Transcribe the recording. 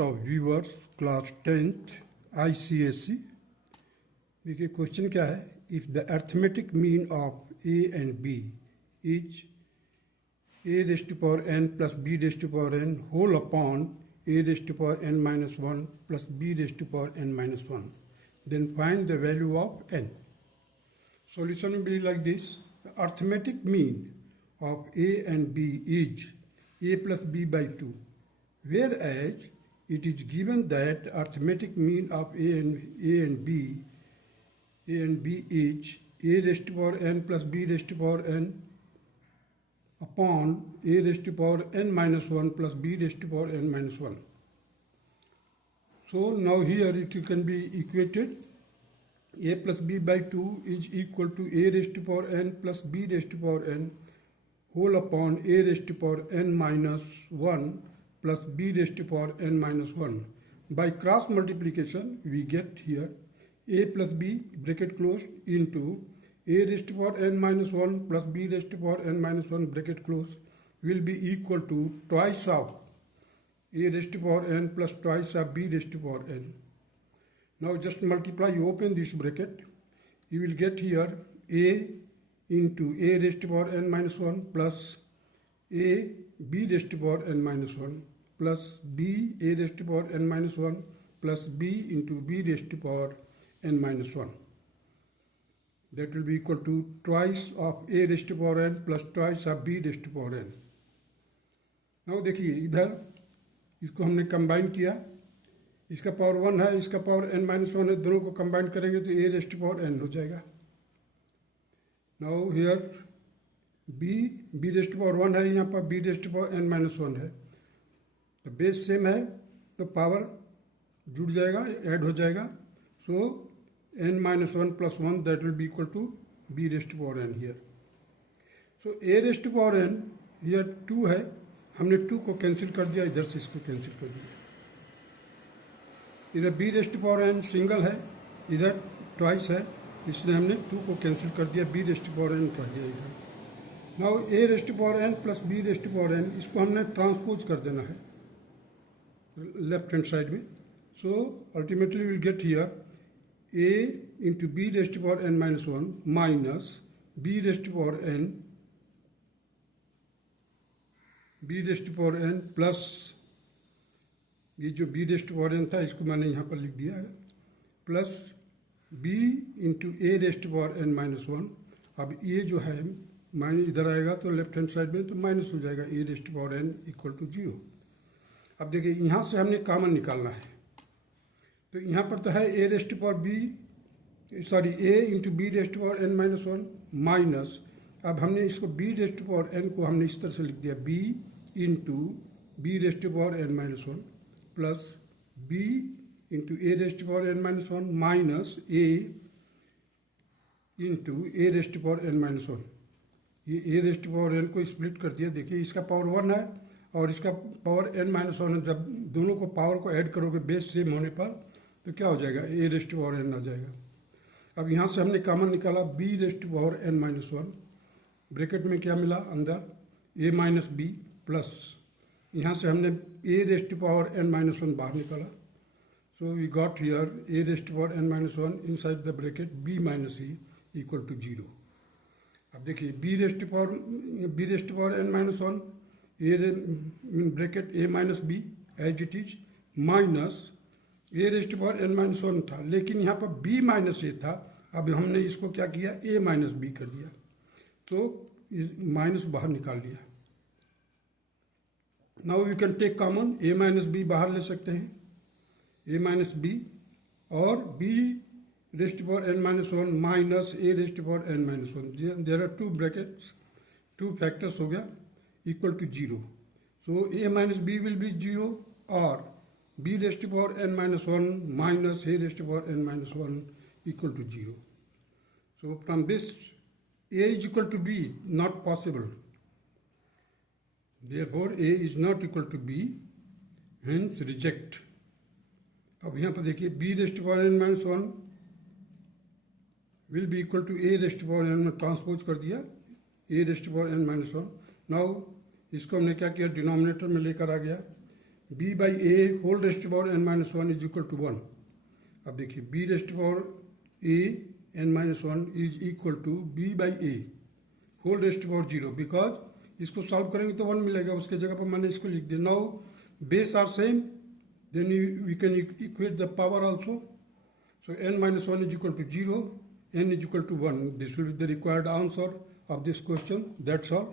lot of viewers class 10th ICSE. देखिए question क्या है, if the arithmetic mean of a and b is a raised to power n plus b raised to power n whole upon a raised to power n minus 1 plus b raised to power n minus 1, then find the value of n. Solution will be like this. The arithmetic mean of a and b is a plus b by 2, whereas it is given that arithmetic mean of a and b is a raised to power n plus b raised to power n upon a raised to power n minus 1 plus b raised to power n minus 1. So now here it can be equated. A plus b by 2 is equal to a raised to power n plus b raised to power n whole upon a raised to power n minus 1 plus b raised to power n minus 1. By cross multiplication we get here a plus b bracket closed into a raised to power n minus 1 plus b raised to power n minus 1 bracket close will be equal to twice of a raised to power n plus twice of b raised to power n. Now just multiply, you open this bracket, you will get here a into a raised to power n minus 1 plus a b raised to power n minus 1 plus b a raised to power n minus 1 plus b into b raised to power n minus 1. That will be equal to twice of a raised to power n plus twice of b raised to power n. Now देखिए इधर इसको हमने combine किया, इसका power 1 है, इसका power n minus 1 है, दोनों को कंबाइन करेंगे तो a raised to power n हो जाएगा. Now here b raised to power 1 है, यहाँ पर b raised to power n minus 1 है, तो बेस सेम है तो पावर जुड़ जाएगा, ऐड हो जाएगा. सो n minus 1 plus 1 that will be equal to b raised to power n here. So a raised to power n here 2 है, हमने 2 को कैंसिल कर दिया, इधर से इसको कैंसिल कर दिया. इधर b raised to power n single है, इधर ट्वाइस है, इसलिए हमने 2 को कैंसिल कर दिया, b raised to power n कर दिया इधर. Now a raised to power n plus b raised to power n, इसको हमने ट्रांसपोज कर देना है लेफ्ट हैंड साइड में. So ultimately will get here a into b raised to power n minus 1 minus b raised to power n plus ये जो b raised to power n था इसको मैंने यहाँ पर लिख दिया है, plus b into a raised to power n minus 1. अब ये जो है माइनस इधर आएगा तो लेफ्ट हैंड साइड में तो माइनस हो जाएगा, a raised to power n equal to 0. अब देखिए यहाँ से हमने कॉमन निकालना है, तो यहाँ पर तो है a raised to power b sorry a into b raised to power n minus 1 minus, अब हमने इसको b raised to power n को हमने इस तरह से लिख दिया b into b raised to power n minus 1 plus b into a raised to power n minus 1 minus a into a raised to power n minus 1. ये a raised to power n को split कर दिया. देखिए इसका power 1 है और इसका power n minus 1 है, जब दोनों को पावर को ऐड करोगे बेस सेम होने पर तो क्या हो जाएगा, a raised to power n आ जाएगा. अब यहाँ से हमने कॉमन निकाला b raised to power n minus 1, bracket में क्या मिला अंदर a माइनस बी प्लस यहाँ से हमने a raised to power n minus 1 बाहर निकाला. So we got here a raised to power n minus 1 inside the bracket b minus e equal to 0. अब देखिए b raised to power n minus 1 bracket a minus b as it is minus a raised to power n minus 1 था, लेकिन यहाँ पर b minus ए था. अब हमने इसको क्या किया, a माइनस बी कर दिया, तो इस माइनस बाहर निकाल लिया. Now we can take common, a minus b बाहर ले सकते हैं, a माइनस बी और b raised to power n minus 1 minus a raised to power n minus 1. There are 2 brackets, 2 factors हो गया equal to 0. So a minus b will be 0 और b raised to power n minus 1 minus a raised to power n minus 1 equal to 0. So from this a is equal to b, not possible. Therefore a is not equal to b, hence reject. अब यहाँ पर देखिए b raised to power n minus 1 will be equal to a raised to power n में transpose कर दिया, a raised to power n minus 1. Now इसको हमने क्या किया, डिनोमिनेटर में लेकर आ गया, b by a whole raised to power n minus 1 is equal to 1. अब देखिए b raised to power a n minus 1 is equal to b by a whole raised to power 0, because इसको solve करेंगे तो 1 मिलेगा, उसके जगह पर मैंने इसको लिख दिया. Now base are same, then we can equate the power also. So n minus 1 is equal to 0, n is equal to 1. This will be the required answer of this question. That's all.